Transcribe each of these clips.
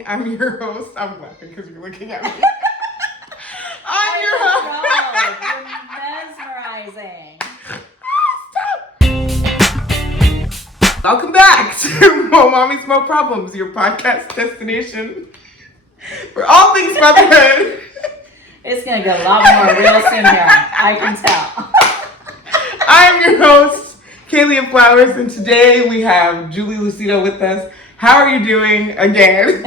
I'm your host. I'm laughing because you're looking at me. I'm your host. You're mesmerizing. Stop. Welcome back to Mommies, Mo Problems, your podcast destination for all things motherhood. It's going to get a lot more real soon here. I can tell. I'm your host, Kaylee Flowers, and today we have Julie Lucido with us. How are you doing again?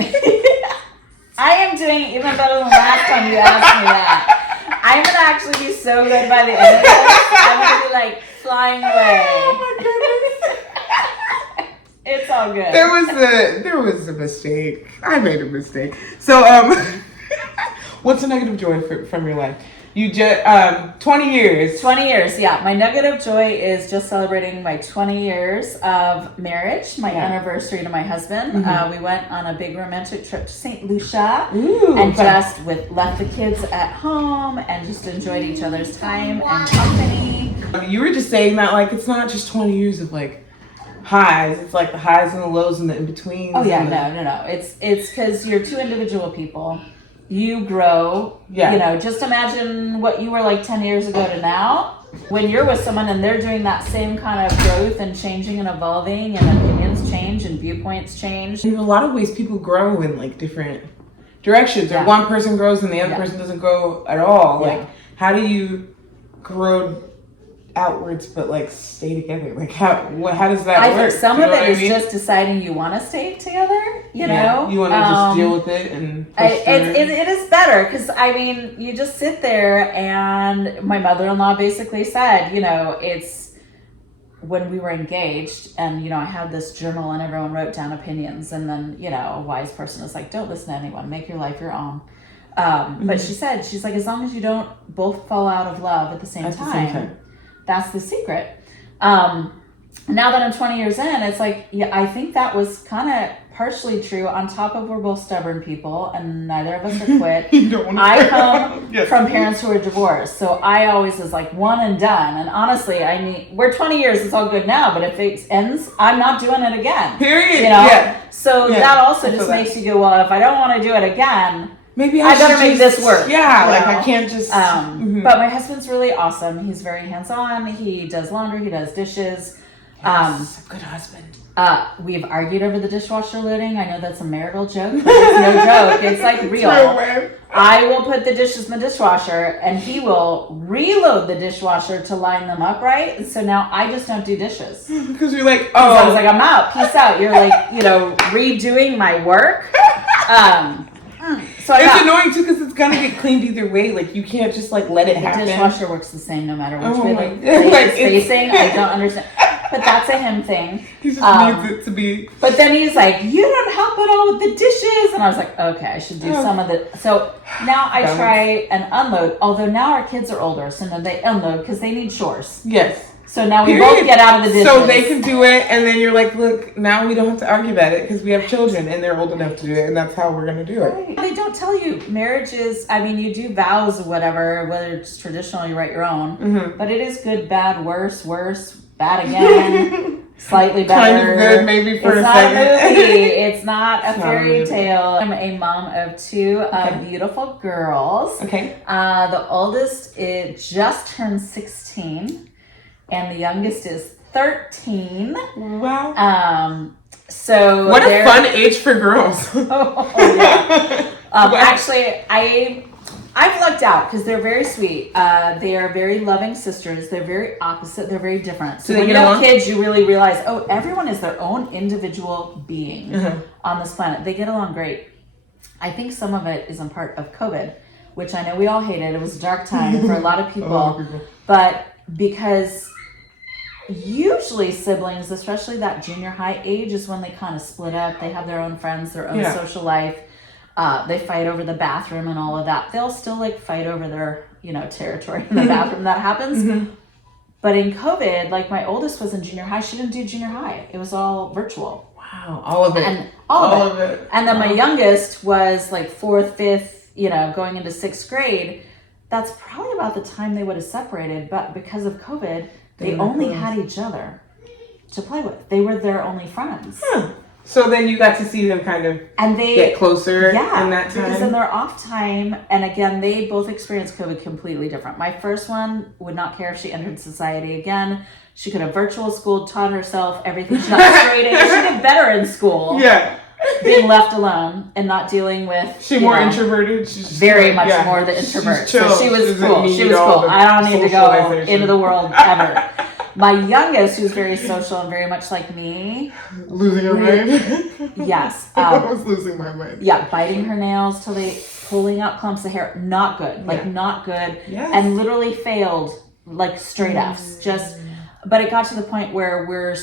I am doing even better than last time you asked me that. I'm going to actually be so good by the end of this. I'm going to be like flying away. Oh my goodness. It's all good. There was a mistake. I made a mistake. So, what's a nugget of joy from your life? You just 20 years. 20 years, yeah. My nugget of joy is just celebrating my 20 years of marriage, my anniversary to my husband. Mm-hmm. We went on a big romantic trip to St. Lucia. Ooh, and just left the kids at home and just enjoyed each other's time and company. You were just saying that like it's not just 20 years of like highs. It's like the highs and the lows and the in betweens. Oh yeah, no. It's because you're two individual people. You grow, just imagine what you were like 10 years ago to now. When you're with someone and they're doing that same kind of growth and changing and evolving and opinions change and viewpoints change. In a lot of ways, people grow in like different directions. Or one person grows and the other person doesn't grow at all. Yeah. Like, how do you grow outwards but like stay together? Like how does that work? I think some of it is just deciding you want to stay together, you know? You want to just deal with it and it is better because you just sit there, and my mother-in-law basically said, it's when we were engaged and, I had this journal and everyone wrote down opinions, and then, a wise person is like, don't listen to anyone, make your life your own. But she's like, as long as you don't both fall out of love at the same time. That's the secret. Now that I'm 20 years in, it's like, I think that was kind of partially true, on top of we're both stubborn people and neither of us are quit. I come from parents who are divorced. So I always was like one and done. And honestly, we're 20 years, it's all good now, but if it ends, I'm not doing it again. Period. So that also just makes you go, well, if I don't want to do it again, maybe I better make this work. Yeah, I can't just. But my husband's really awesome. He's very hands-on. He does laundry. He does dishes. Yes, a good husband. We've argued over the dishwasher loading. I know that's a marital joke, but it's no joke. It's like real. I will put the dishes in the dishwasher, and he will reload the dishwasher to line them up right. And so now I just don't do dishes. Because you're like, I was like, I'm out. Peace out. You're like, redoing my work. So it's annoying too because it's gonna get cleaned either way. Like you can't just like let it happen. The dishwasher works the same no matter which way the plate is facing. I don't understand, but that's a him thing. He just needs it to be. But then he's like, "You don't help at all with the dishes," and I was like, "Okay, I should do some of the." So now I try and unload. Although now our kids are older, so now they unload because they need chores. Yes. So now we both get out of the dishes. So they can do it, and then you're like, look, now we don't have to argue about it because we have children, and they're old enough to do it, and that's how we're going to do it. Right. They don't tell you marriage is, you do vows or whatever, whether it's traditional, you write your own, but it is good, bad, worse, bad again, slightly better. Kind of good, maybe for a second. It's not a movie. It's not a fairy tale. I'm a mom of two beautiful girls. Okay. The oldest just turned 16. And the youngest is 13. Wow. So what a fun age for girls. Actually, I've lucked out because they're very sweet. They are very loving sisters. They're very opposite. They're very different. So when you have kids, you really realize, everyone is their own individual being on this planet. They get along great. I think some of it is in part of COVID, which I know we all hated. It was a dark time for a lot of people. But because usually siblings, especially that junior high age, is when they kind of split up. They have their own friends, their own social life. They fight over the bathroom and all of that. They'll still fight over their, territory in the bathroom. That happens. But in COVID, my oldest was in junior high. She didn't do junior high. It was all virtual. Wow. All of it. And all of it. And then my youngest was 4th, 5th, going into 6th grade. That's probably about the time they would have separated. But because of COVID, they only had each other to play with. They were their only friends. So then you got to see them kind of get closer in that time. Because in their off time, and again, they both experienced COVID completely different. My first one would not care if she entered society again. She could have virtual schooled, taught herself everything. She got straight A's. She did better in school. Yeah. Being left alone and not dealing with. She more introverted. She's very much more the introvert. So she was cool. She was cool. I don't need to go into the world ever. My youngest, who's very social and very much like me. Losing her mind? Yes. I was losing my mind. Yeah, biting her nails pulling out clumps of hair. Not good. Like, not good. Yes. And literally failed, like, straight F's. But it got to the point where we're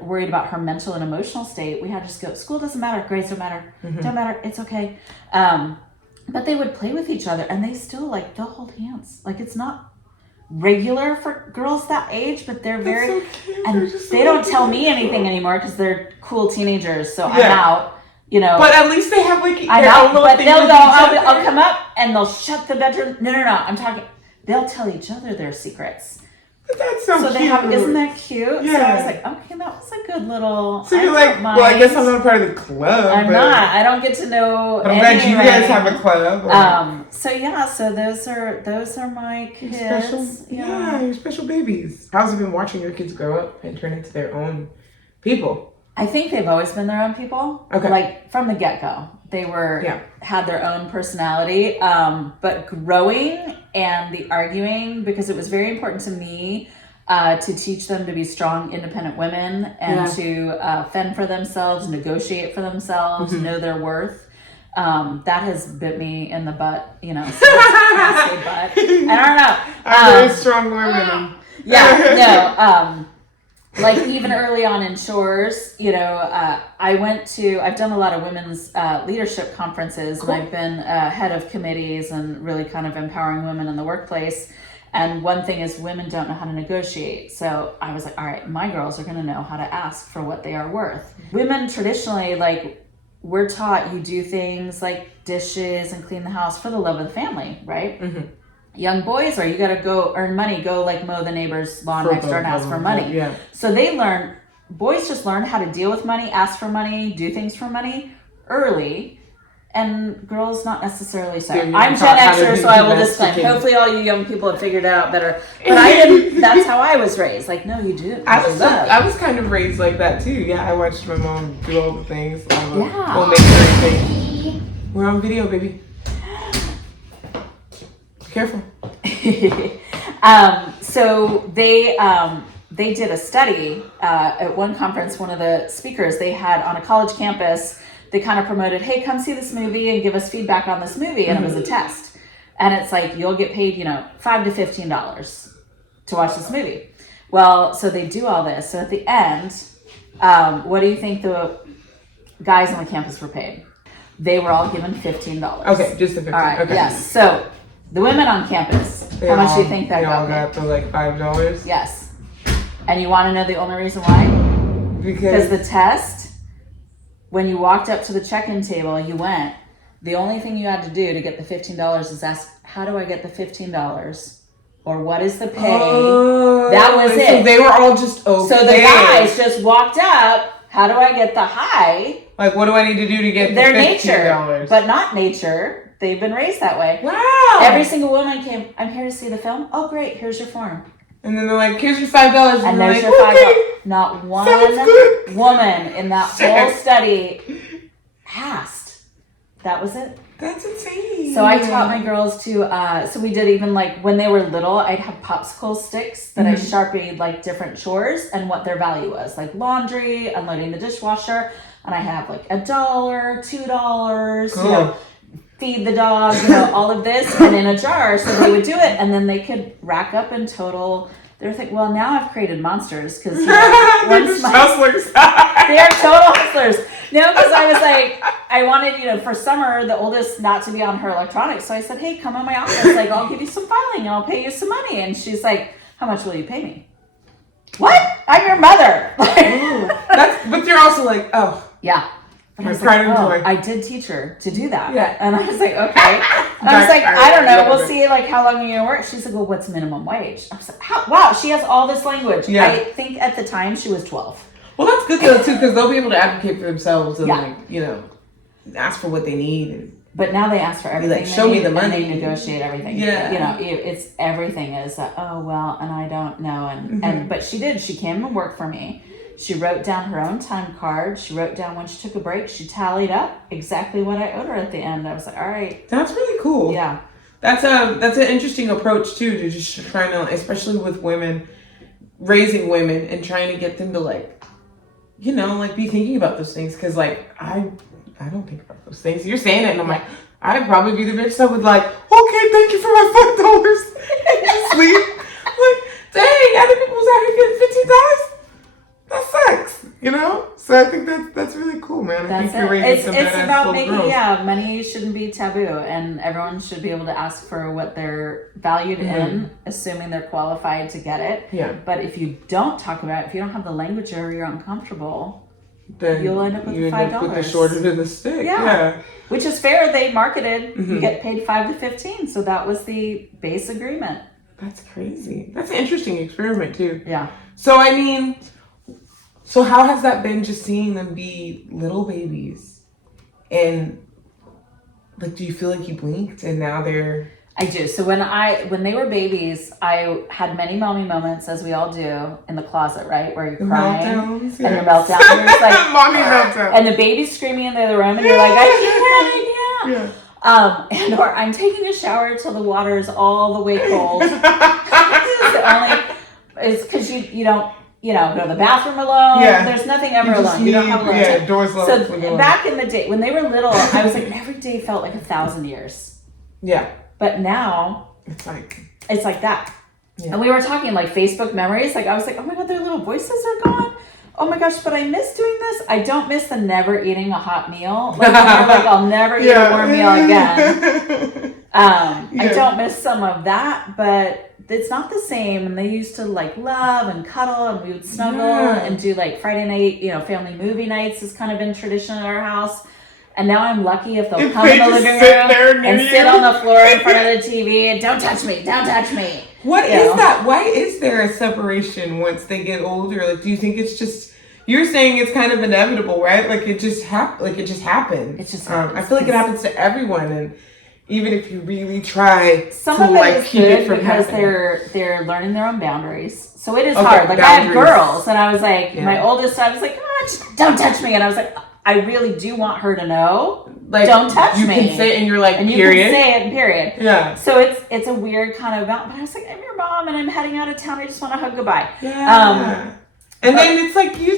worried about her mental and emotional state. We had to just go, school doesn't matter. Grades don't matter. Don't matter. It's okay. But they would play with each other, and they still, like, they'll hold hands. Like, it's not regular for girls that age, but they're very so cute. and they don't tell me anything anymore because they're cool teenagers, so I'm out, but at least they have like I'm out, but they'll go, I'll come up and they'll shut the bedroom. No, I'm talking, they'll tell each other their secrets. But that's so cute. They have, isn't that cute? Yeah. So I was like, okay, that was a good little. So you're like, well, I guess I'm not part of the club. I'm not. I don't get to know. But I'm glad you guys have a club. So those are my kids. Your special babies. How's it been watching your kids grow up and turn into their own people? I think they've always been their own people. Okay. Like from the get-go. They had their own personality. But growing and the arguing, because it was very important to me to teach them to be strong, independent women and to fend for themselves, negotiate for themselves, know their worth. That has bit me in the butt, so I say butt. I don't know. I'm very strong women. Like even early on in chores, I've done a lot of women's leadership conferences, and I've been head of committees and really kind of empowering women in the workplace. And one thing is women don't know how to negotiate. So I was like, all right, my girls are going to know how to ask for what they are worth. Women traditionally, like, we're taught you do things like dishes and clean the house for the love of the family, right? Young boys are, you got to go earn money, go like mow the neighbor's lawn next door and ask for money. Yeah. So boys just learn how to deal with money, ask for money, do things for money early. And girls not necessarily so. I'm Gen Xer, so I will disclaim. Hopefully all you young people have figured it out better. But I didn't, that's how I was raised. Like, no, you do. I was kind of raised like that too. Yeah, I watched my mom do all the things. We'll make everything. We're on video, baby. Careful. So they did a study at one conference. One of the speakers they had on a college campus, they kind of promoted, hey, come see this movie and give us feedback on this movie. And it was a test. And it's like, you'll get paid, $5 to $15 to watch this movie. Well, so they do all this. So at the end, what do you think the guys on the campus were paid? They were all given $15. Okay, just the $15. All right, okay. yes. So the women on campus, how much do you think that got? They all got the like $5? Yes. And you want to know the only reason why? Because the test, when you walked up to the check-in table, the only thing you had to do to get the $15 is ask, how do I get the $15? Or what is the pay? That was it. So they were all just okay. So the guys just walked up, how do I get the high? Like, what do I need to do to get their the $15? nature, but not nature. They've been raised that way. Wow. Every single woman came, I'm here to see the film. Oh, great. Here's your form. And then they're like, here's your $5. And there's like, your $5. Okay. Not one good. woman in that whole study asked. That was it. That's insane. So I taught my girls to, so we did even like when they were little, I'd have popsicle sticks that I sharpied like different chores and what their value was. Like laundry, unloading the dishwasher. And I have like $1, $2, feed the dog, all of this, and in a jar. So they would do it, and then they could rack up in total. They're thinking, well, now I've created monsters because hustlers. They are total hustlers. No, because I was like, I wanted, for summer, the oldest not to be on her electronics. So I said, hey, come in my office. Like, I'll give you some filing and I'll pay you some money. And she's like, how much will you pay me? What? I'm your mother. But you're also like, oh. Yeah. And I was like, I did teach her to do that. Yeah. And I was like, okay. And I was like, I don't know. We'll see like how long you're going to work. She's like, well, what's minimum wage? I was like, wow, she has all this language. Yeah. I think at the time she was 12. Well, that's good though too, because they'll be able to advocate for themselves and Yeah. like, you know, ask for what they need. And But now they ask for everything. like, show me the money. And they negotiate everything. Yeah. You know, it's everything is, oh, well, and I don't know. And but she did. She came and worked for me. She wrote down her own time card. She wrote down when she took a break. She tallied up exactly what I owed her at the end. I was like, all right. That's really cool. Yeah. That's an interesting approach too, to just trying to, especially with women, raising women and trying to get them to like, you know, like be thinking about those things. Cause like, I don't think about those things. You're saying it and I'm like, I'd probably be the bitch that would like, okay, thank you for my $5 and just leave. Like, dang, other people's out here getting $15. That sucks, you know? So I think that's really cool, man. I think you're raising some It's about little making, girls. money shouldn't be taboo, and everyone should be able to ask for what they're valued in, assuming they're qualified to get it. Yeah. But if you don't talk about it, if you don't have the language or you're uncomfortable, Then you'll end up with you the end up with the short end of the stick. Yeah. Which is fair. They marketed, you get paid 5 to 15. So that was the base agreement. That's crazy. That's an interesting experiment too. Yeah. So I mean, so how has that been, just seeing them be little babies? And like, do you feel like you blinked and now they're... I do. So when they were babies, I had many mommy moments, as we all do, in the closet, right? Where you're crying. Meltdowns, And the meltdown. And you're just like, mommy meltdown. And the baby's screaming in the other room and you're like, I can't. Yeah. And or I'm taking a shower till the water is all the way cold. It's because you don't, go to the bathroom alone. Yeah. There's nothing ever alone. You don't have alone. Yeah, doors locked. So back in the day, when they were little, I was like, every day felt like 1,000 years. Yeah. But now It's like that. Yeah. And we were talking like Facebook memories. Like I was like, oh my God, their little voices are gone. Oh my gosh, but I miss doing this. I don't miss the never eating a hot meal. Like, I'll never eat a warm meal again. I don't miss some of that, but it's not the same. And they used to like love and cuddle, and we would snuggle and do like Friday night, family movie nights has kind of been tradition at our house. And now I'm lucky if they'll come in the living room and sit on the floor in front of the TV and don't touch me. What is that? Why is there a separation once they get older? Like, do you think it's just, you're saying it's kind of inevitable, right? Like it just happens. It just happens. I feel like it happens to everyone, and even if you really try some to of it like is keep good it from because happening. they're learning their own boundaries. So it is hard. Like I have girls, and I was like, my oldest, I was like, don't touch me, and I was like, I really do want her to know, like, don't touch me. You can say it, and you're like, and period. You can say it, period. Yeah. So it's a weird kind of balance. But I was like, I'm your mom, and I'm heading out of town. I just want to hug goodbye. Yeah. And then it's like you're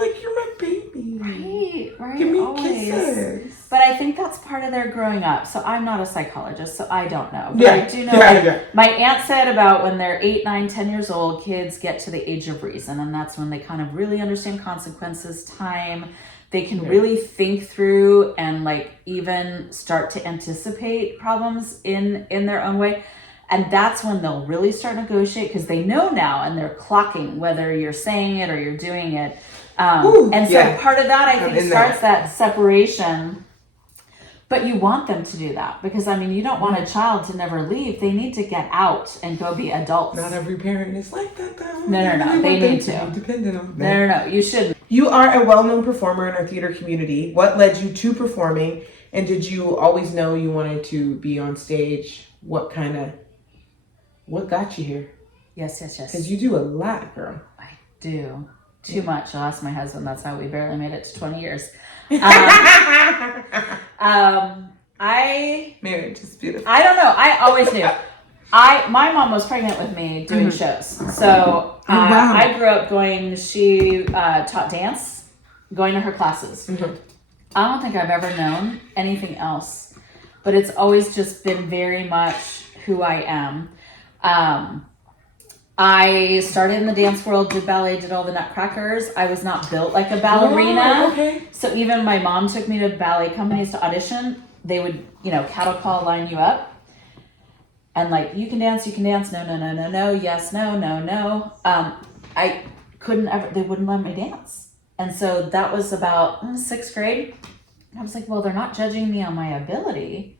like, you're my baby. Right. Give me always. kisses. But I think that's part of their growing up. So I'm not a psychologist, so I don't know. But yeah. I do know my aunt said about when they're 8, 9, 10 years old, kids get to the age of reason. And that's when they kind of really understand consequences, time. They can really think through and like even start to anticipate problems in their own way. And that's when they'll really start negotiate because they know now and they're clocking whether you're saying it or you're doing it. And so part of that, I think, starts that separation. But you want them to do that because, you don't want a child to never leave. They need to get out and go be adults. Not every parent is like that, though. No. They need to. Be dependent on them. No. You shouldn't. You are a well-known performer in our theater community. What led you to performing? And did you always know you wanted to be on stage? What got you here? Yes. Because you do a lot, girl. I do. Too much. I'll ask my husband. That's how we barely made it to 20 years. Maybe it's just beautiful. I don't know. I always knew. My mom was pregnant with me doing shows. So I grew up she taught dance, going to her classes. I don't think I've ever known anything else, but it's always just been very much who I am. I started in the dance world, did ballet, did all the Nutcrackers. I was not built like a ballerina. Okay. So even my mom took me to ballet companies to audition. They would, cattle call, line you up. And like, you can dance. No. Yes, no. I couldn't ever, they wouldn't let me dance. And so that was about 6th grade. I was like, well, they're not judging me on my ability.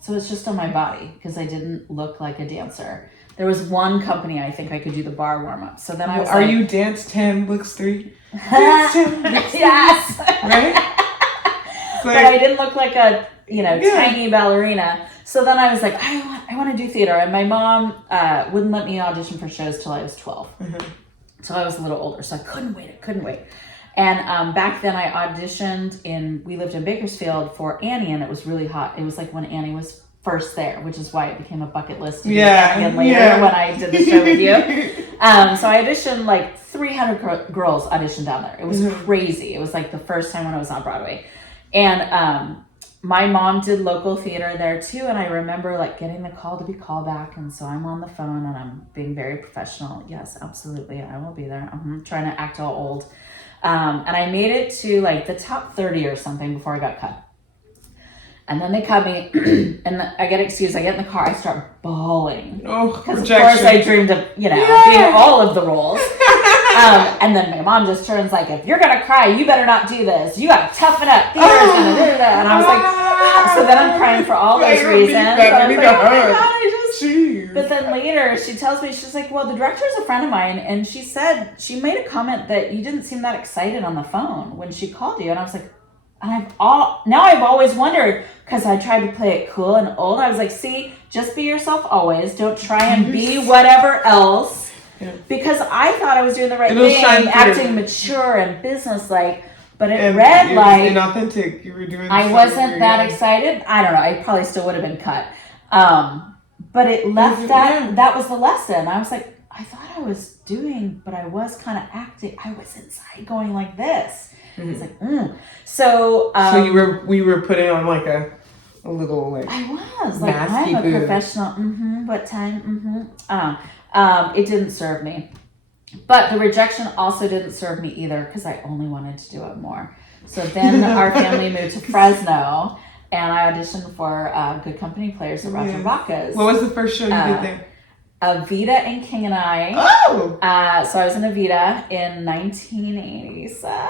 So it's just on my body because I didn't look like a dancer. There was one company I think I could do the bar warm up. So then I was Are like, you dance 10, looks 3? Dance 10, looks 3. yes. Right? But I didn't look like a, tiny ballerina. So then I was like, I want to do theater. And my mom wouldn't let me audition for shows till I was 12. Mm-hmm. So I was a little older. So I couldn't wait. And back then I auditioned we lived in Bakersfield for Annie, and it was really hot. It was like when Annie was first there, which is why it became a bucket list to do again later when I did the show with you. So I auditioned, like 300 girls auditioned down there. It was crazy. It was like the first time when I was on Broadway. And my mom did local theater there too, and I remember like getting the call to be called back, and so I'm on the phone and I'm being very professional. Yes, absolutely, I will be there. I'm trying to act all old. And I made it to like the top 30 or something before I got cut. And then they cut me, and I get excused. I get in the car, I start bawling. Oh, because of course I dreamed of, being all of the roles. And then my mom just turns like, if you're gonna cry, you better not do this. You gotta toughen up. Theater's gonna do that. And I was like, so then I'm crying for all those reasons. And I was like, oh my God, Jeez. But then later she tells me, she's like, well, the director's a friend of mine, and she said she made a comment that you didn't seem that excited on the phone when she called you. And I was like, and I've always wondered, because I tried to play it cool and old. I was like, see, just be yourself always. Don't try and be whatever else. Yeah. Because I thought I was doing the right thing, acting mature and businesslike, but it read like inauthentic. You were doing. I wasn't that excited. I don't know. I probably still would have been cut. But it left that was the lesson. I was like, I thought I was doing, but I was kind of acting. I was inside going like this. Mm-hmm. It's like, So so we were putting on like a little like. I was like, I'm a professional. What time? It didn't serve me, but the rejection also didn't serve me either, because I only wanted to do it more. So then our family moved to Fresno, and I auditioned for Good Company Players at Roger Vaca's. What was the first show you did there? Evita and King and I. Oh! So I was in Evita in 1987.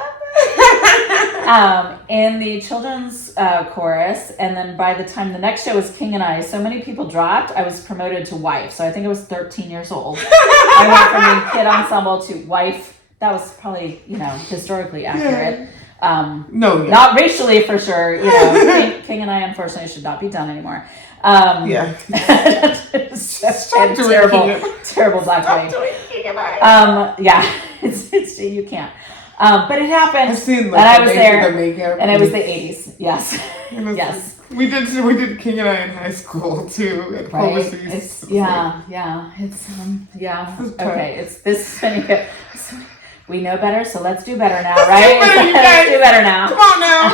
In the children's chorus, and then by the time the next show was King and I, so many people dropped, I was promoted to wife. So I think I was 13 years old. I went from being kid ensemble to wife. That was probably, historically accurate. Not racially for sure. King and I unfortunately should not be done anymore. Stop doing terrible black Stop doing King and I. It's you can't. But it happened. I've seen and I was there, makeup, and it was the 80s. Yes, yes. We did King and I in high school too. At overseas. Okay, it's this. We know better, so let's do better now, right? Let's do better now. Come on now.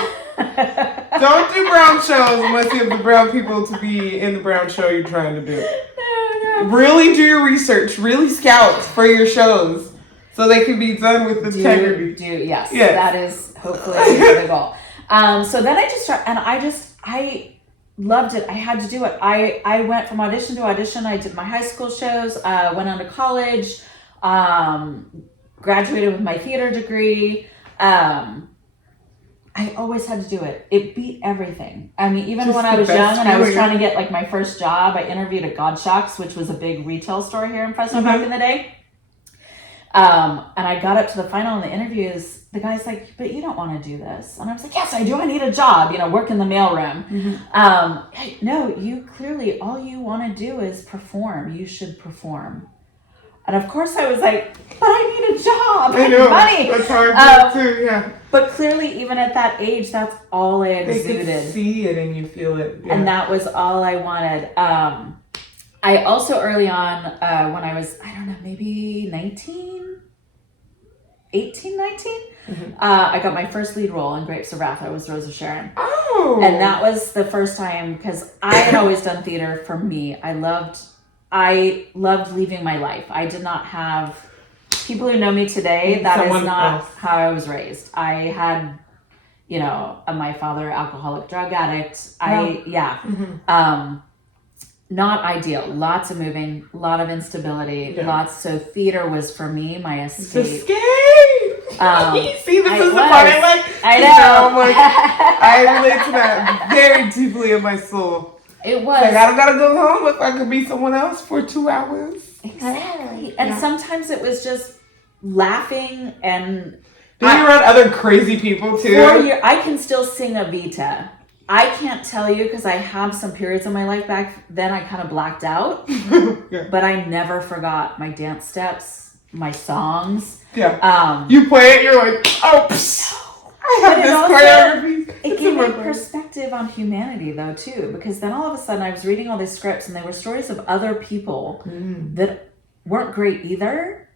Don't do brown shows unless you have the brown people to be in the brown show you're trying to do. No. Really do your research. Really scout for your shows so they can be done with integrity. Yes. That is hopefully the goal. So then I just started, and I loved it. I had to do it. I went from audition to audition. I did my high school shows, went on to college, graduated with my theater degree. I always had to do it. It beat everything. I mean, even when I was young and I was trying to get like my first job, I interviewed at God Shocks, which was a big retail store here in Fresno back in the day. And I got up to the final in the interviews. The guy's like, but you don't want to do this. And I was like, yes, I do. I need a job, work in the mailroom. Mm-hmm. No, you clearly, all you want to do is perform. You should perform. And of course I was like, but I need a job. I know. Money. That's hard too, yeah. But clearly, even at that age, that's all I exuded. They could see it and you feel it. Yeah. And that was all I wanted. I also early on, when I was, I don't know, maybe 18, 19, I got my first lead role in Grapes of Wrath. I was Rosa Sharon. Oh! And that was the first time, because I had always done theater for me. I loved leaving my life. I did not have people who know me today. That is not how I was raised. I had, my father, alcoholic drug addict. Not ideal. Lots of moving, a lot of instability, So theater was for me my escape. Escape. See, this is the part I like. I know. I'm like, I relate to that very deeply in my soul. It was. Like, I don't gotta go home if I could be someone else for 2 hours. Exactly. And sometimes it was just laughing and... Being around other crazy people, too. I can still sing Evita. I can't tell you because I have some periods in my life back then I kind of blacked out. Yeah. But I never forgot my dance steps, my songs. Yeah. You play it, you're like, oh, psh, I have this choreography. It gave me perspective on humanity, though, too. Because then all of a sudden I was reading all these scripts and they were stories of other people that weren't great either.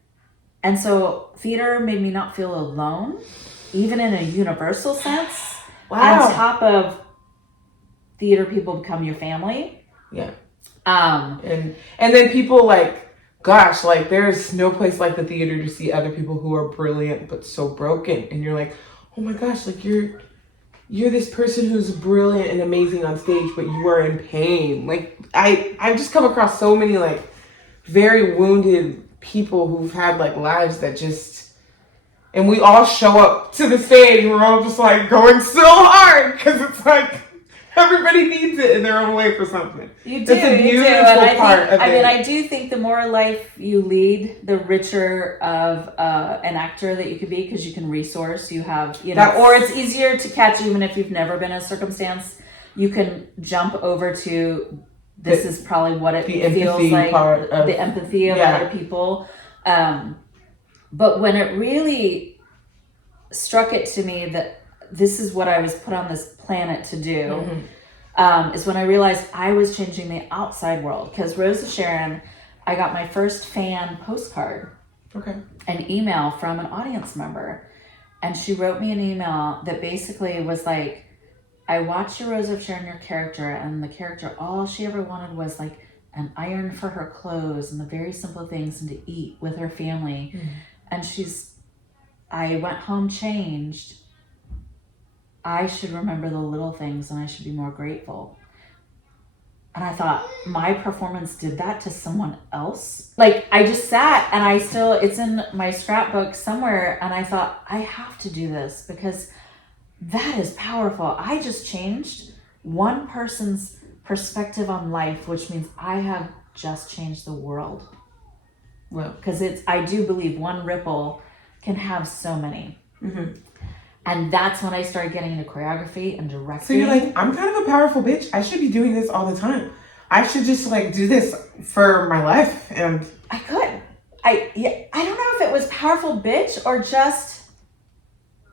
And so theater made me not feel alone, even in a universal sense. Wow. On top of theater people become your family. Yeah. And then people like, gosh, like there's no place like the theater to see other people who are brilliant but so broken. And you're like, oh my gosh, like you're this person who's brilliant and amazing on stage, but you are in pain. Like I've just come across so many like very wounded people who've had like lives that just, and we all show up to the stage and we're all just like going so hard because it's like everybody needs it in their own way for something. You do. It's a beautiful And part of it. I mean, I do think the more life you lead, the richer of an actor that you could be because you can resource. You have, or it's easier to catch even if you've never been in a circumstance. You can jump over to this is probably what it feels like. The empathy of other people. But when it really struck it to me that this is what I was put on this planet to do, is when I realized I was changing the outside world. Because Rose of Sharon, I got my first fan postcard, an email from an audience member. And she wrote me an email that basically was like, I watched your Rose of Sharon, your character, and the character, all she ever wanted was like an iron for her clothes and the very simple things and to eat with her family. And I went home changed. I should remember the little things and I should be more grateful. And I thought, my performance did that to someone else? Like, I just sat and it's in my scrapbook somewhere, and I thought, I have to do this because that is powerful. I just changed one person's perspective on life, which means I have just changed the world. Well, because I do believe one ripple can have so many. And that's when I started getting into choreography and directing. So you're like, I'm kind of a powerful bitch. I should be doing this all the time. I should just like do this for my life. And I could. I don't know if it was powerful bitch or just,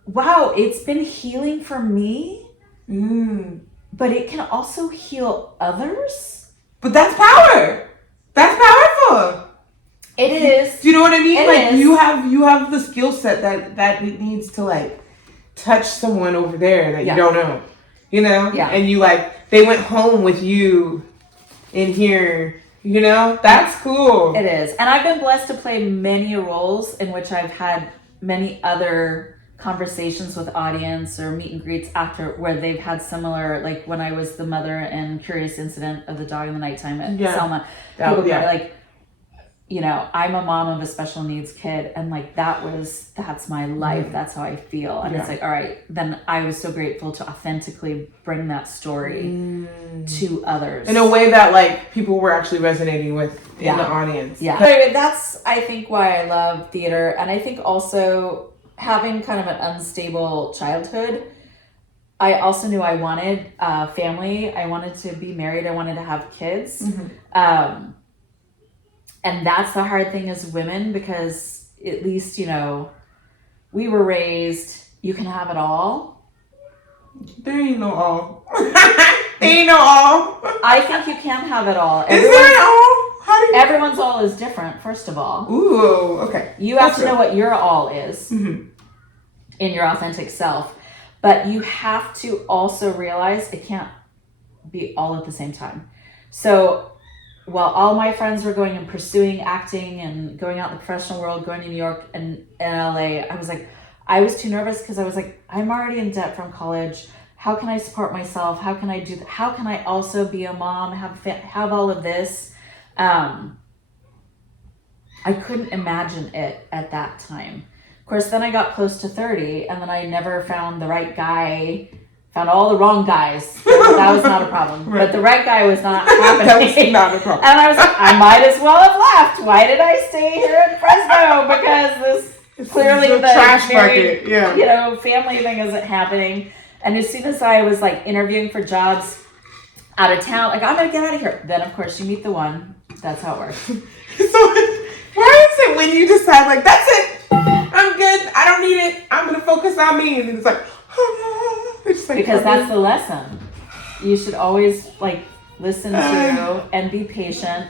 wow, it's been healing for me. But it can also heal others. But that's power. That's powerful. It is. Do you know what I mean? It like is. you have the skill set that it needs to like touch someone over there that you don't know. You know? Yeah. And you like they went home with you in here. You know? That's cool. It is. And I've been blessed to play many roles in which I've had many other conversations with audience or meet and greets after where they've had similar, like when I was the mother in Curious Incident of the Dog in the Nighttime at Selma. People are like, I'm a mom of a special needs kid, and like that's my life. That's how I feel. And it's like, all right, then I was so grateful to authentically bring that story to others. In a way that like people were actually resonating with in the audience. Yeah. So that's, I think, why I love theater. And I think also having kind of an unstable childhood, I also knew I wanted family. I wanted to be married. I wanted to have kids. And that's the hard thing as women, because at least, we were raised, you can have it all. There ain't no all. There ain't no all. I think you can have it all. Is there an all? How do you... Everyone's all is different, first of all. Ooh, okay. You have to know what your all is in your authentic self. But you have to also realize it can't be all at the same time. So while all my friends were going and pursuing acting and going out in the professional world, going to New York and LA, I was too nervous because I was like, I'm already in debt from college. How can I support myself? How can I do that? How can I also be a mom, have all of this? I couldn't imagine it at that time. Of course, then I got close to 30 and then I never found the right guy Found all the wrong guys. That was not a problem. Right. But the right guy was not happening. That was not a problem. And I was like, I might as well have left. Why did I stay here in Fresno? Because this clearly the trash very, bucket. Yeah. family thing isn't happening. And as soon as I was like interviewing for jobs out of town, like I'm gonna get out of here. Then of course you meet the one. That's how it works. So why is it when you decide like that's it, I'm good, I don't need it, I'm gonna focus on me, and then it's like, it's like Because that's the lesson. You should always like listen to and be patient.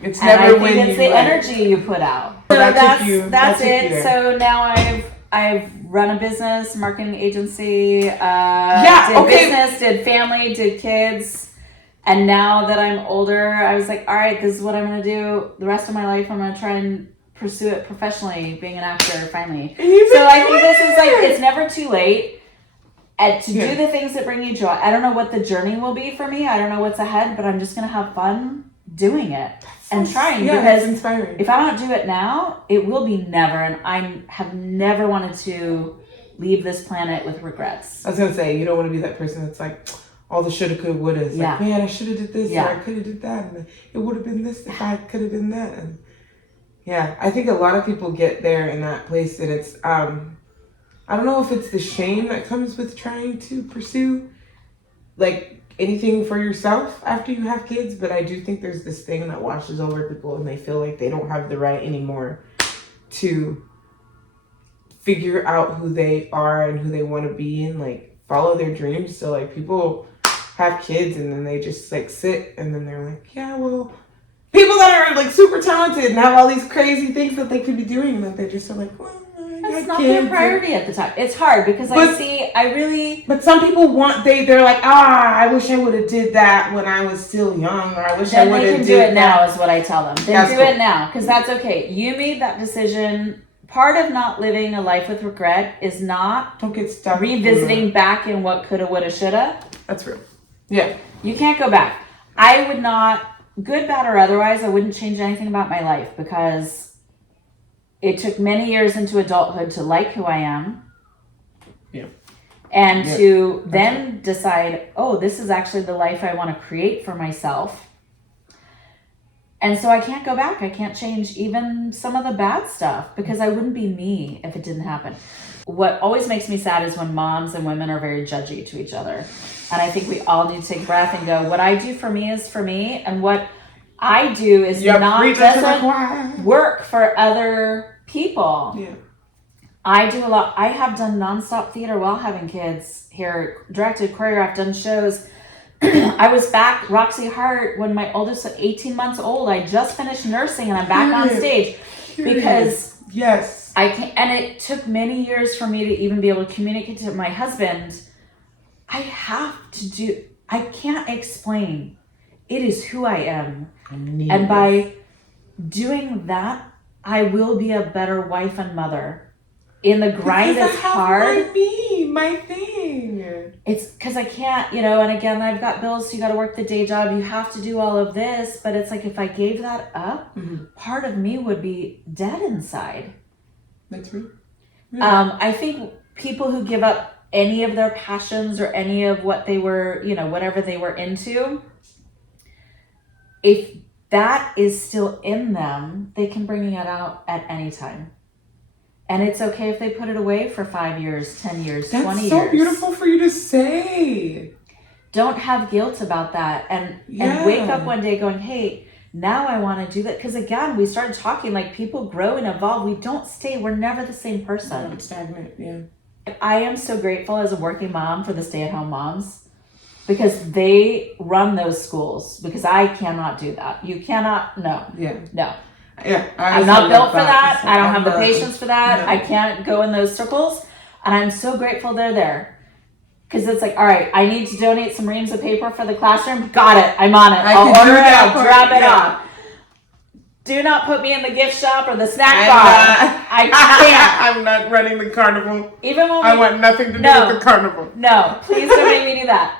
It's And never I think when it's you the like- energy you put out. So That that's took you- that's that took you it. there. So now I've run a business, marketing agency, did business, did family, did kids. And now that I'm older, I was like, all right, this is what I'm going to do the rest of my life. I'm going to try and pursue it professionally, being an actor finally. So I think this is like, it's never too late to do the things that bring you joy. I don't know what the journey will be for me. I don't know what's ahead, but I'm just going to have fun doing it and trying. That's Because inspiring. if I don't do it now, it will be never. And I have never wanted to leave this planet with regrets. I was gonna say, you don't want to be that person that's like all the shoulda, coulda, woulda. It's like, man, I should have did this, or I could have did that, and it would have been this if I could have done that. And yeah, I think a lot of people get there in that place, and it's I don't know if it's the shame that comes with trying to pursue like anything for yourself after you have kids, but I do think there's this thing that washes over people, and they feel like they don't have the right anymore to figure out who they are and who they want to be and like follow their dreams. So like people have kids and then they just like sit and then they're like, yeah, well, people that are like super talented and have all these crazy things that they could be doing, and that they just are like, well, That's not their priority at the time. It's hard because But some people want, they're like, I wish I would have did that when I was still young, or I wish I would have did that. They can do it now is what I tell them. Then That's do cool. it now because that's okay. You made that decision. Part of not living a life with regret is not Don't get stuck revisiting back in what coulda, woulda, shoulda. That's real. Yeah. You can't go back. I would not, good, bad, or otherwise, I wouldn't change anything about my life because it took many years into adulthood to like who I am. Yeah. And to then decide, this is actually the life I want to create for myself. And so I can't go back. I can't change even some of the bad stuff because I wouldn't be me if it didn't happen. What always makes me sad is when moms and women are very judgy to each other. And I think we all need to take a breath and go, what I do for me is for me. And what I do is doesn't work for other people. Yeah. I do a lot. I have done nonstop theater while having kids here, directed, choreographed, done shows. I was back Roxy Hart when my oldest was 18 months old. I just finished nursing and I'm back on stage because I can't, and it took many years for me to even be able to communicate to my husband. I can't explain. It is who I am. And by doing that, I will be a better wife and mother. In the grind, it's hard. My thing. It's because I can't, and again, I've got bills, so you got to work the day job. You have to do all of this. But it's like if I gave that up, part of me would be dead inside. That's true. Really? I think people who give up any of their passions or any of what they were, whatever they were into, if that is still in them, they can bring it out at any time. And it's okay if they put it away for 5 years, 10 years, 20 years. That's so beautiful for you to say. Don't have guilt about that. And wake up one day going, hey, now I want to do that. Because again, we started talking like people grow and evolve. We don't stay. We're never the same person. It's stagnant, yeah. I am so grateful as a working mom for the stay-at-home moms because they run those schools because I cannot do that. You cannot, no. Yeah, I'm not built for that. I don't have the patience for that. No. I can't go in those circles. And I'm so grateful they're there. Because it's like, all right, I need to donate some reams of paper for the classroom. Got it. I'm on it. I'll order it. I'll drop it off. Do not put me in the gift shop or the snack bar. I can't. I'm not running the carnival. Even when I want nothing to do with the carnival. No, please don't make me do that.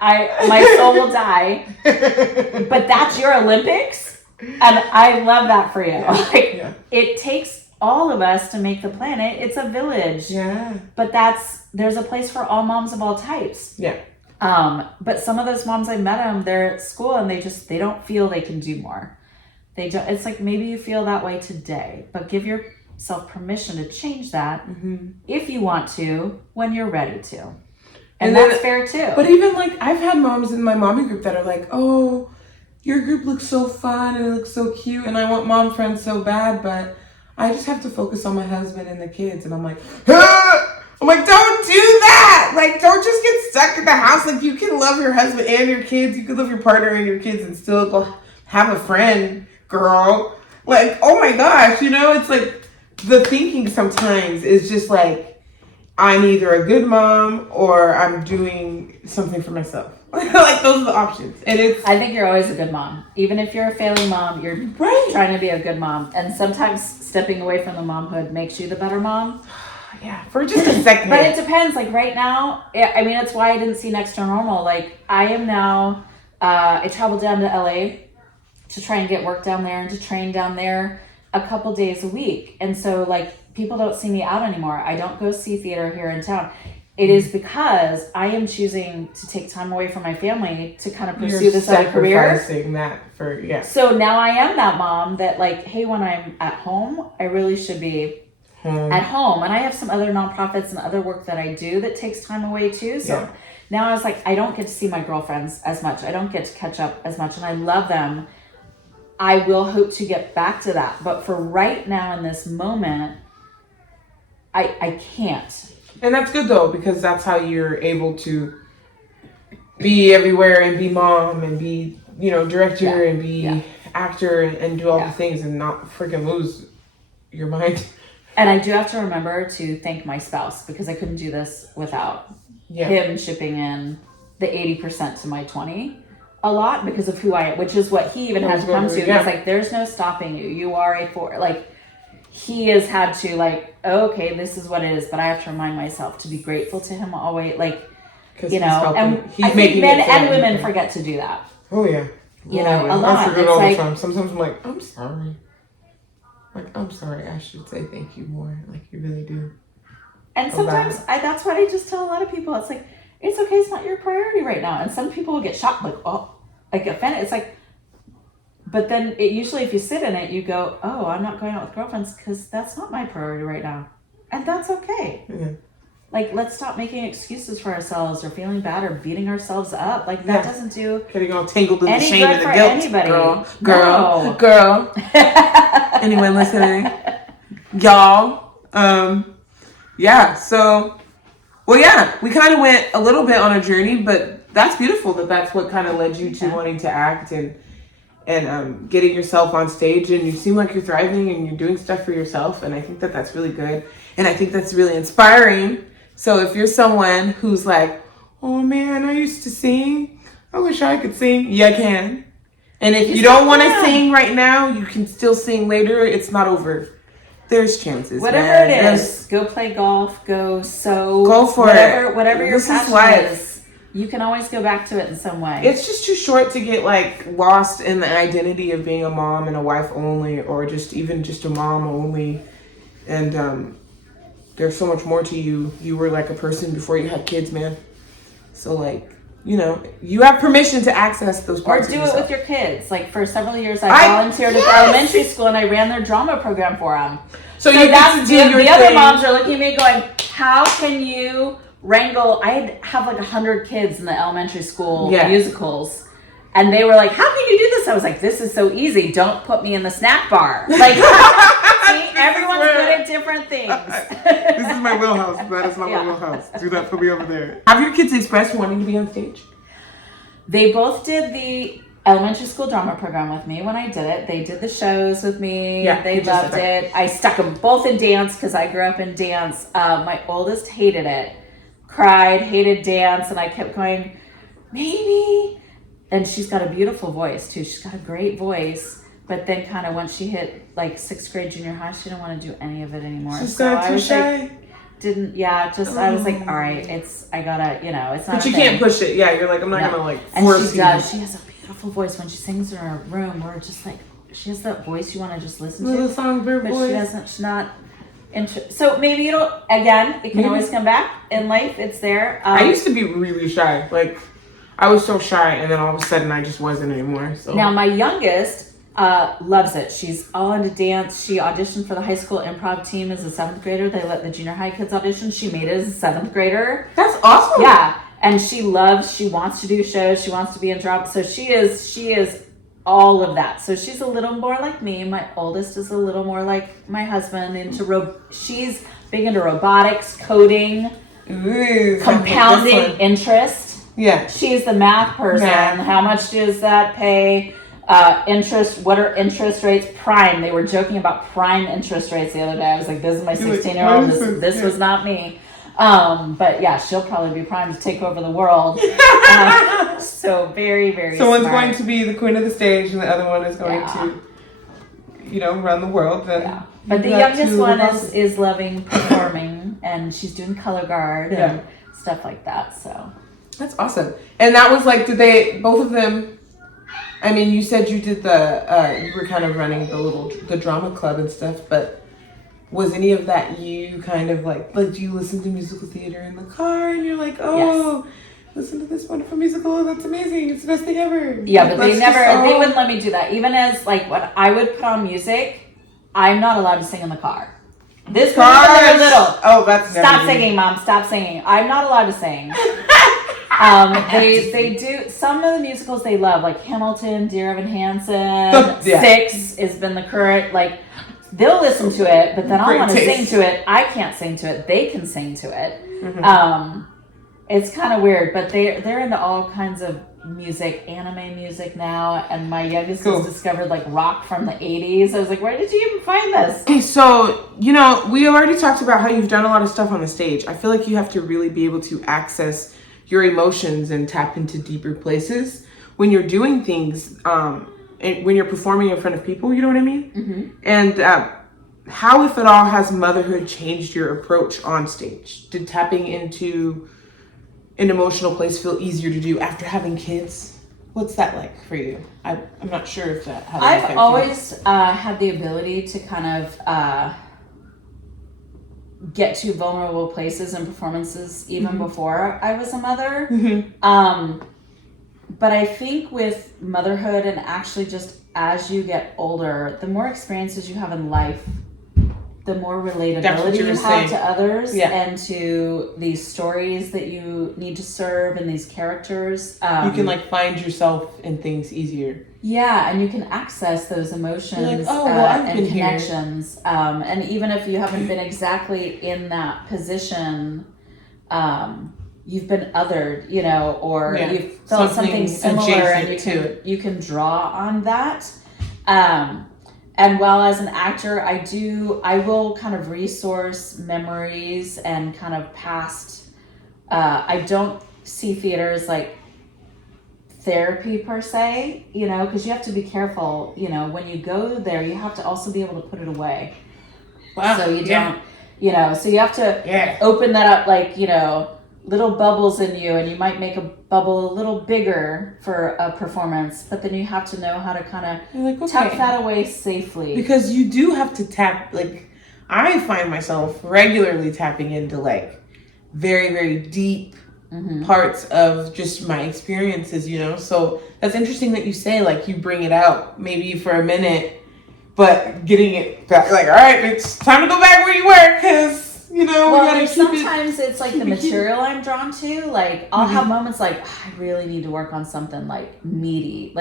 My soul will die. But that's your Olympics? And I love that for you. It takes all of us to make the planet. It's a village. Yeah. But there's a place for all moms of all types. Yeah. But some of those moms I met them, they're at school and they don't feel they can do more. They don't. It's like maybe you feel that way today, but give yourself permission to change that if you want to when you're ready to, and that's fair too. But even like I've had moms in my mommy group that are like, "Oh, your group looks so fun and it looks so cute, and I want mom friends so bad, but I just have to focus on my husband and the kids." And I'm like, "Ah!" I'm like, don't do that. Like, don't just get stuck in the house. Like, you can love your husband and your kids. You can love your partner and your kids and still go have a friend, girl. Like, oh my gosh, it's like the thinking sometimes is just like, I'm either a good mom or I'm doing something for myself. Like, those are the options. And I think you're always a good mom. Even if you're a failing mom, you're trying to be a good mom. And sometimes stepping away from the momhood makes you the better mom. Yeah, for just a second. But it depends. Like right now, I mean, that's why I didn't see Next to Normal. Like I am now, I traveled down to LA to try and get work down there and to train down there a couple days a week. And so like people don't see me out anymore. I don't go see theater here in town. It is because I am choosing to take time away from my family to kind of pursue this other career. Sacrificing that for, yeah. So now I am that mom that like, hey, when I'm at home, I really should be at home. And I have some other nonprofits and other work that I do that takes time away too. So now I was like, I don't get to see my girlfriends as much. I don't get to catch up as much. And I love them. I will hope to get back to that. But for right now in this moment, I can't. And that's good though, because that's how you're able to be everywhere and be mom and be, director and be actor and do all the things and not freaking lose your mind. And I do have to remember to thank my spouse because I couldn't do this without him shipping in the 80% to my 20 a lot because of who I am, which is what he even had to come to. It's like, there's no stopping you. You are a four. Like, he has had to like, okay, this is what it is, but I have to remind myself to be grateful to him always. Like, and I think men and women forget to do that. Oh yeah. A lot. I forget all the time. Sometimes I'm like, I'm sorry. Like, I'm sorry, I should say thank you more. Like, you really do. And sometimes that's what I just tell a lot of people. It's like, it's okay, it's not your priority right now. And some people will get shocked, like, oh, like offended. It's like, but then usually if you sit in it, you go, oh, I'm not going out with girlfriends because that's not my priority right now. And that's okay. Yeah. Like, let's stop making excuses for ourselves or feeling bad or beating ourselves up. Like, that doesn't do getting all tangled in the shame and the guilt. Anybody. Girl. Anyone listening? Y'all. So, we kind of went a little bit on a journey, but that's beautiful that's what kind of led you to wanting to act and getting yourself on stage, and you seem like you're thriving and you're doing stuff for yourself, and I think that's really good, and I think that's really inspiring. So if you're someone who's like, oh man, I used to sing, I wish I could sing, you can. And if you don't want to sing right now, you can still sing later. It's not over. There's chances. Whatever it is, go play golf, go sew. Go for it. Whatever your passion is, you can always go back to it in some way. It's just too short to get like lost in the identity of being a mom and a wife only, or just a mom only. And there's so much more to you. You were like a person before you had kids, man. So like, you have permission to access those parts of yourself. Or do it with your kids. Like for several years, I volunteered at the elementary school and I ran their drama program for them. So you that's the other moms are looking at me going, how can you wrangle? I have like 100 kids in the elementary school musicals. And they were like, how can you do this? I was like, this is so easy. Don't put me in the snack bar. Like, see, everyone's good at different things. This is my wheelhouse. That is not my wheelhouse. Do not put me over there. Have your kids expressed wanting to be on stage? They both did the elementary school drama program with me when I did it. They did the shows with me. Yeah, they loved it. I stuck them both in dance because I grew up in dance. My oldest hated it. Cried, hated dance. And I kept going, maybe... And she's got a beautiful voice too. She's got a great voice. But then kind of once she hit like 6th grade junior high, she didn't want to do any of it anymore. She's got too shy. I was like, all right, I gotta, it's not. But you can't push it. Yeah, you're like, I'm not gonna like force you. And she has a beautiful voice. When she sings in her room, we're just like, she has that voice you want to just listen to. Little songbird voice. She's not. So maybe it can always come back in life. It's there. I used to be really shy. Like, I was so shy, and then all of a sudden I just wasn't anymore. So now my youngest loves it. She's all into dance. She auditioned for the high school improv team as a 7th grader. They let the junior high kids audition. She made it as a 7th grader. That's awesome. Yeah. And she wants to do shows. She wants to be in drama. So she is all of that. So she's a little more like me. My oldest is a little more like my husband she's big into robotics, coding, compounding interest. Yeah. She's the math person. Math. How much does that pay? Interest, what are interest rates? Prime. They were joking about prime interest rates the other day. I was like, this is my 16-year-old. This was not me. But yeah, she'll probably be primed to take over the world. So very, very So one's smart. going to be the queen of the stage and the other one is going to, run the world. Then But the youngest one is loving performing and she's doing color guard and stuff like that. So that's awesome. And that was like, did both of them, I mean, you said you did you were kind of running the drama club and stuff, but was any of that you kind of like do you listen to musical theater in the car and you're like, oh, listen to this wonderful musical, that's amazing, it's the best thing ever. Yeah, but they wouldn't let me do that. Even as like when I would put on music, I'm not allowed to sing in the car. This was when they were little. Oh, that's stop singing, Mom. Stop singing. I'm not allowed to sing. They do some of the musicals they love, like Hamilton, Dear Evan Hansen, Six has been the current like. They'll listen to it, but then I want to sing to it. I can't sing to it. They can sing to it. Mm-hmm. It's kind of weird, but they're into all kinds of music, anime music now. And my youngest has discovered like rock from the 80s. I was like, where did you even find this? Okay, so, we already talked about how you've done a lot of stuff on the stage. I feel like you have to really be able to access your emotions and tap into deeper places when you're doing things, and when you're performing in front of people, you know what I mean? Mm-hmm. And how, if at all, has motherhood changed your approach on stage? Did tapping into an emotional place feel easier to do after having kids? What's that like for you? I'm not sure if that had an effect. I've always had the ability to kind of get to vulnerable places and performances even before I was a mother. Mm-hmm. But I think with motherhood and actually just as you get older, the more experiences you have in life, the more relatability you have to others and to these stories that you need to serve and these characters. You can find yourself in things easier. Yeah, and you can access those emotions and connections. And even if you haven't been exactly in that position, you've been othered, or you've felt something similar and you can draw on that. And while as an actor, I will kind of resource memories and kind of past, I don't see theater as like therapy per se, because you have to be careful, when you go there, you have to also be able to put it away. Wow. So you don't, so you have to open that up like, little bubbles in you, and you might make a bubble a little bigger for a performance, but then you have to know how to kind of tuck that away safely. Because you do have to tap, I find myself regularly tapping into very, very deep parts of just my experiences, So that's interesting that you say you bring it out maybe for a minute, but getting it back, all right, it's time to go back where you were, because we gotta keep sometimes it's the material I'm drawn to. I'll have moments I really need to work on something meaty.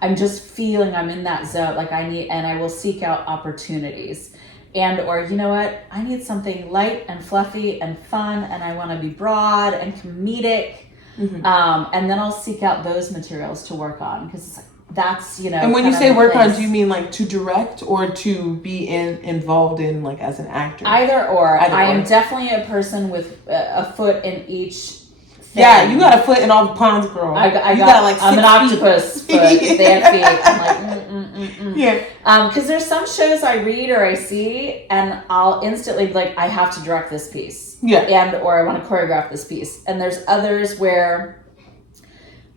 I'm just feeling I'm in that zone. And I will seek out opportunities. Or you know what? I need something light and fluffy and fun, and I want to be broad and comedic. And then I'll seek out those materials to work on, because that's And when you say work on, do you mean to direct or to be involved in as an actor? Either or. I am definitely a person with a foot in each thing. Yeah, you got a foot in all the ponds, girl. I'm an octopus foot. They have feet. I'm Yeah. Because there's some shows I read or I see, and I'll instantly I have to direct this piece. Yeah. Or I want to choreograph this piece. And there's others where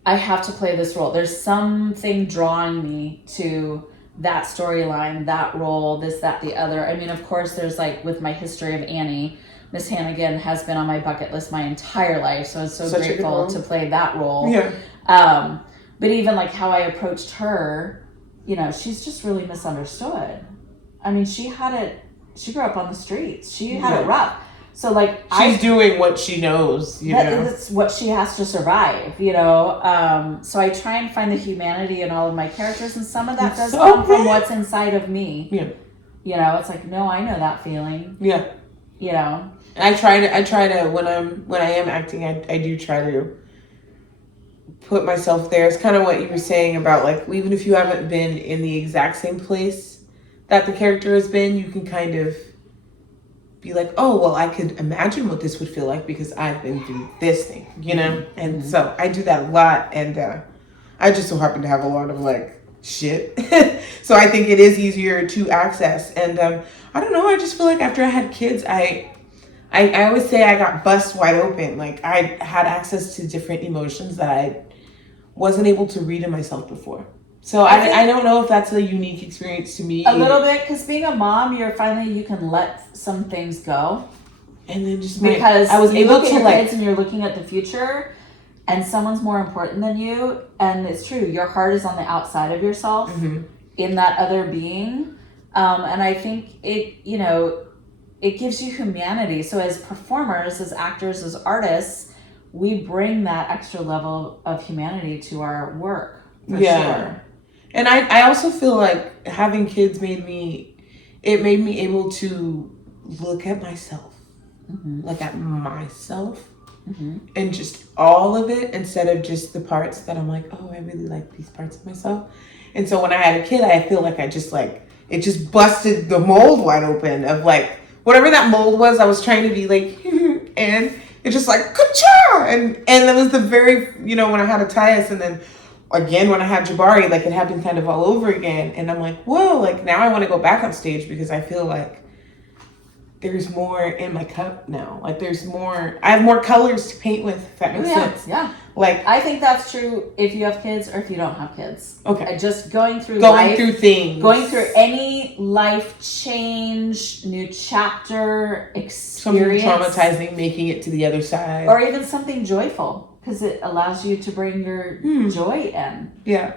I have to play this role. There's something drawing me to that storyline, that role, this, that, the other. I mean, of course, there's like with my history of Annie, Miss Hannigan has been on my bucket list my entire life. So I was so Such a good grateful role. to play that role. Yeah. But even like how I approached her, you know, she's just really misunderstood. I mean, she grew up on the streets. She had it rough. So like she's doing what she knows, you know. That's what she has to survive, you know. So I try and find the humanity in all of my characters, and some of that does come from what's inside of me. Yeah. You know, it's like, no, I know that feeling. Yeah. You know. I try to when I am acting, I do try to put myself there. It's kind of what you were saying about like, even if you haven't been in the exact same place that the character has been, you can kind of be like, oh, well, I could imagine what this would feel like because I've been through this thing, you know? And so I do that a lot. And I just so happen to have a lot of like shit. So I think it is easier to access. And I don't know. I just feel like after I had kids, I always say I got bust wide open. Like I had access to different emotions that I wasn't able to read in myself before. So I don't know if that's a unique experience to me. A little bit, because being a mom, you can let some things go. And then just because I was you able look at to your like, kids and you're looking at the future, and someone's more important than you. And it's true, your heart is on the outside of yourself in that other being. And I think it gives you humanity. So as performers, as actors, as artists, we bring that extra level of humanity to our work. For sure. And I also feel like having kids made me able to look at myself, look at myself, and just all of it instead of just the parts that I'm like, oh, I really like these parts of myself. And so when I had a kid, I feel like it just busted the mold wide open of like, whatever that mold was, I was trying to be like, and it's just like, ka-cha! And that was the very, when I had a Tyus, and then again, when I had Jabari, like it happened kind of all over again. And I'm like, whoa, like now I want to go back on stage because I feel like there's more in my cup now. Like I have more colors to paint with, if that makes sense. Yeah. Like, I think that's true if you have kids or if you don't have kids. Okay. Just going through things. Going through any life change, new chapter, experience. Something traumatizing, making it to the other side. Or even something joyful. Because it allows you to bring your joy in. Yeah.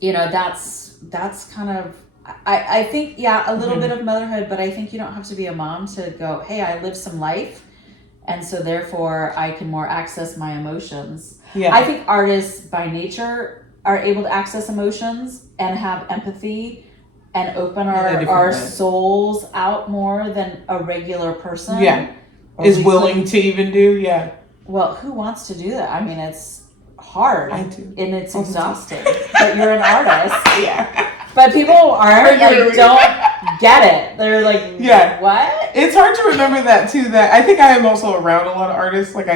That's kind of, I think, a little bit of motherhood, but I think you don't have to be a mom to go, hey, I live some life, and so therefore I can more access my emotions. Yeah. I think artists by nature are able to access emotions and have empathy and open our souls out more than a regular person. Yeah. Is willing to even do, yeah. Well, who wants to do that? I mean, it's hard. I do. And it's exhausting. But you're an artist. Yeah. But people don't get it. They're like, what? It's hard to remember that, too. That I think I am also around a lot of artists. Like,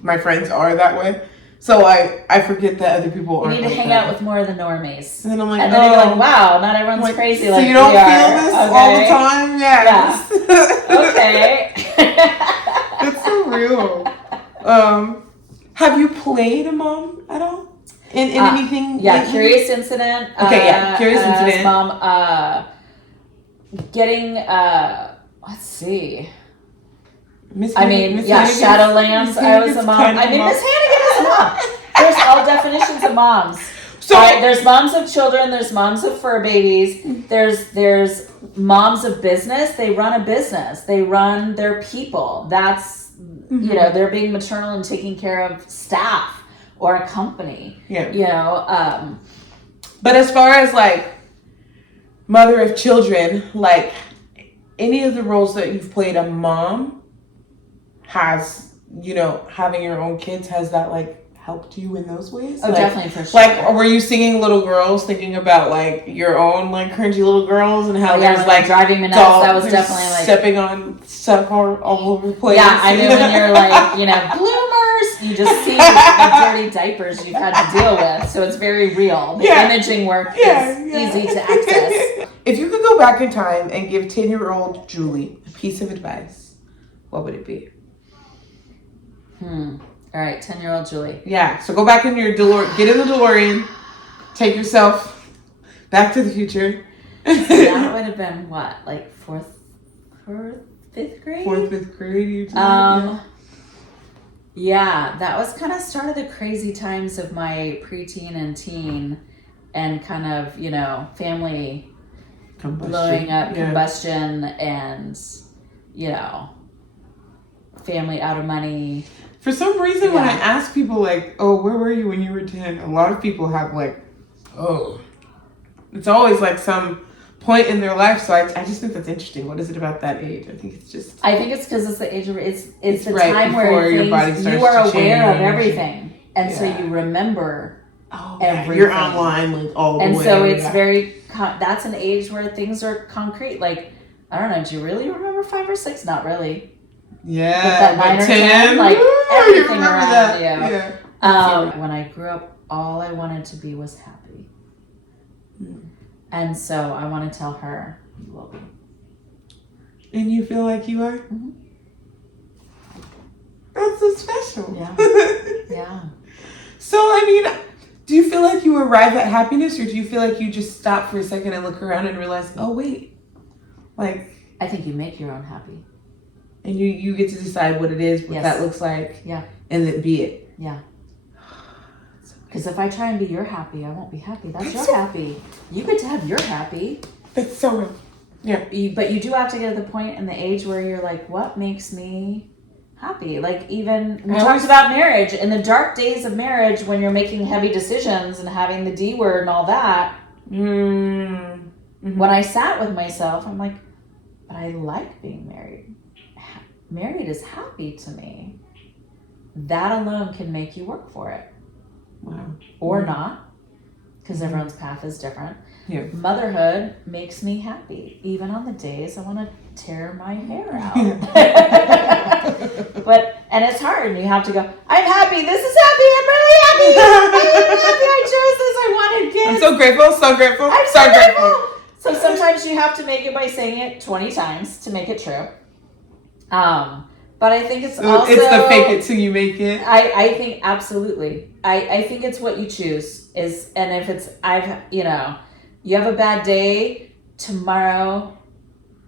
my friends are that way. So I forget that other people aren't. You need to hang out with more of the normies. And then I'm like, and then you're like, wow, not everyone's crazy so like you don't we feel are. this all the time? Yeah. Okay. It's so real. Have you played a mom at all? In anything? Yeah, Curious Incident. Okay, Curious Incident. Mom, getting, let's see. Shadowlands, I was a mom. Miss Hannigan is a mom. There's all definitions of moms. So there's moms of children, there's moms of fur babies, there's moms of business. They run a business. They run their people. That's, they're being maternal and taking care of staff or a company. Yeah. But as far as like mother of children, like any of the roles that you've played a mom has, having your own kids, has that like helped you in those ways? Oh, like, definitely, for sure. Like, were you singing Little Girls, thinking about like your own like cringy little girls and how there's like driving me nuts? That was definitely like stepping on stuff all over the place. Yeah, I mean when you're like, bloomers, you just see the dirty diapers you've had to deal with. So it's very real. The imaging work is easy to access. If you could go back in time and give 10-year-old Julie a piece of advice, what would it be? All right, 10-year-old Julie. Yeah, so go back in your get in the DeLorean, take yourself Back to the Future. That would have been what, like fourth, fifth grade? Fourth, fifth grade. Yeah, that was kind of started the crazy times of my preteen and teen, and kind of, you know, family blowing up, combustion, and, you know, family out of money. For some reason, when I ask people, like, oh, where were you when you were 10? A lot of people have, like, oh. It's always, like, some point in their life. So I just think that's interesting. What is it about that age? I think it's because it's the age of it's the right time where your body starts you are to aware change. of everything, and so you remember everything. You're online like all the way. And so it's very. That's an age where things are concrete. Like, I don't know. Do you really remember 5 or 6? Not really. Yeah, but that 9 or 10, like everything around you. Yeah. When I grew up, all I wanted to be was happy. And so I want to tell her, you will be. And you feel like you are? Mm-hmm. That's so special. Yeah. Yeah. So, I mean, do you feel like you arrive at happiness, or do you feel like you just stop for a second and look around and realize, oh, wait. Like, I think you make your own happy. And you get to decide what it is, what that looks like. Yeah. And then be it. Yeah. Because if I try and be your happy, I won't be happy. That's your happy. You get to have your happy. That's so real. Yeah. But you do have to get to the point in the age where you're like, what makes me happy? Like, even we talked about marriage. In the dark days of marriage, when you're making heavy decisions and having the D word and all that, when I sat with myself, I'm like, but I like being married. Married is happy to me. That alone can make you work for it. Wow. Or not, because everyone's path is different. Yeah. Motherhood makes me happy, even on the days I want to tear my hair out. And it's hard, and you have to go, I'm happy, this is happy, I'm really happy, I chose this, I wanted kids. I'm so grateful, so grateful, I'm so grateful. So sometimes you have to make it by saying it 20 times to make it true. But I think it's also... It's the fake it till you make it. I think absolutely. I think it's what you choose and if it's, you have a bad day, tomorrow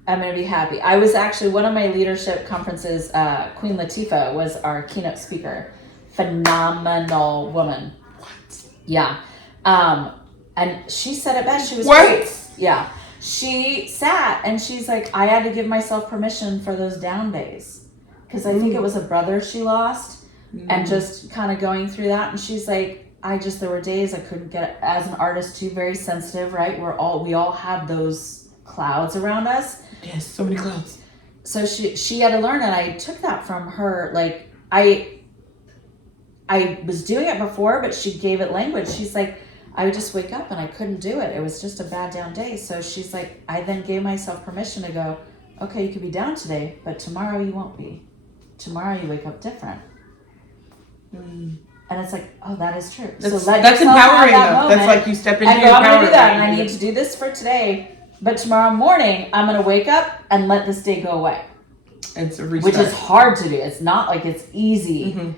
I'm going to be happy. I was actually, one of my leadership conferences, Queen Latifah was our keynote speaker. Phenomenal woman. What? Yeah. And she said it best. She was great. Yeah. She sat and she's like, I had to give myself permission for those down days. Because I think it was a brother she lost, and just kind of going through that. And she's like, there were days I couldn't get, as an artist too, very sensitive, right? We all have those clouds around us. Yes, so many clouds. So she had to learn, and I took that from her. Like, I was doing it before, but she gave it language. She's like, I would just wake up and I couldn't do it. It was just a bad down day. So she's like, I then gave myself permission to go, okay, you could be down today, but tomorrow you won't be. Tomorrow you wake up different. And it's like, oh, that is true. That's empowering, though. That's like you step into your power. I'm going to do that, and I need to do this for today. But tomorrow morning, I'm going to wake up and let this day go away. It's a restart. Which is hard to do. It's not like it's easy to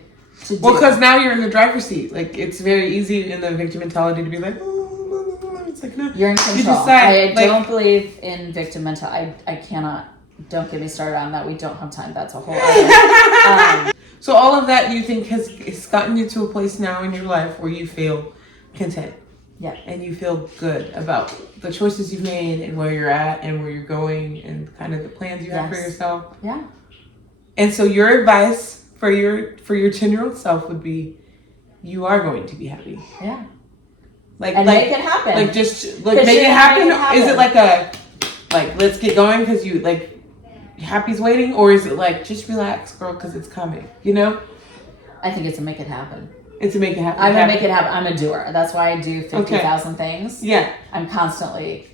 do. Well, because now you're in the driver's seat. Like, it's very easy in the victim mentality to be like, oh, it's like, no. You're in control. You decide, I don't believe in victim mentality. I cannot. Don't get me started on that. We don't have time. That's a whole other. So all of that you think has gotten you to a place now in your life where you feel content. Yeah. And you feel good about the choices you've made and where you're at and where you're going and kind of the plans you have for yourself. Yeah. And so your advice for your 10-year-old self would be, you are going to be happy. Yeah. Make it happen. Like just make it happen. Is it like let's get going because you like happy's waiting, or is it like just relax, girl, because it's coming? You know? I think it's a make it happen. It's a make it happen. I'm gonna make it happen. I'm a doer. That's why I do 50,000 things. Yeah. I'm constantly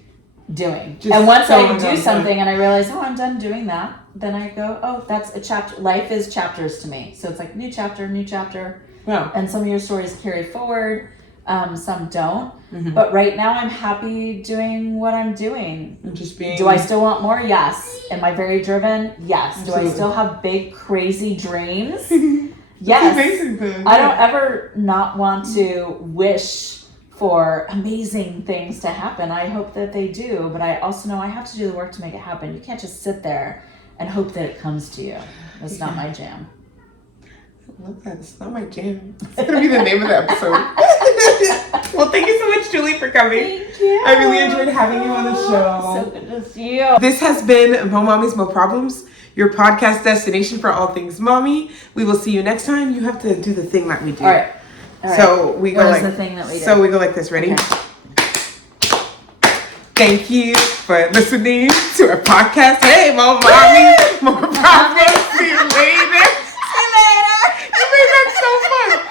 doing. And once I do something and I realize, oh, I'm done doing that, then I go, oh, that's a chapter. Life is chapters to me. So it's like new chapter. Wow. And some of your stories carry forward. Some don't. But right now I'm happy doing what I'm doing. And just being... Do I still want more? Yes. Am I very driven? Yes. Absolutely. Do I still have big, crazy dreams? Yes. Amazing thing. I don't ever not want to wish for amazing things to happen. I hope that they do, but I also know I have to do the work to make it happen. You can't just sit there and hope that it comes to you. That's not my jam. I love that. It's not my jam. It's going to be the name of the episode. Well, thank you so much, Julie, for coming. Thank you. I really enjoyed having you on the show. So good to see you. This has been Mo Mommies, Mo Problems, your podcast destination for all things mommy. We will see you next time. You have to do the thing that we do. All right. So we go What like is the thing that we do? So we go like this. Ready? Okay. Thank you for listening to our podcast. Hey, Mo Mommies, Mo Problems.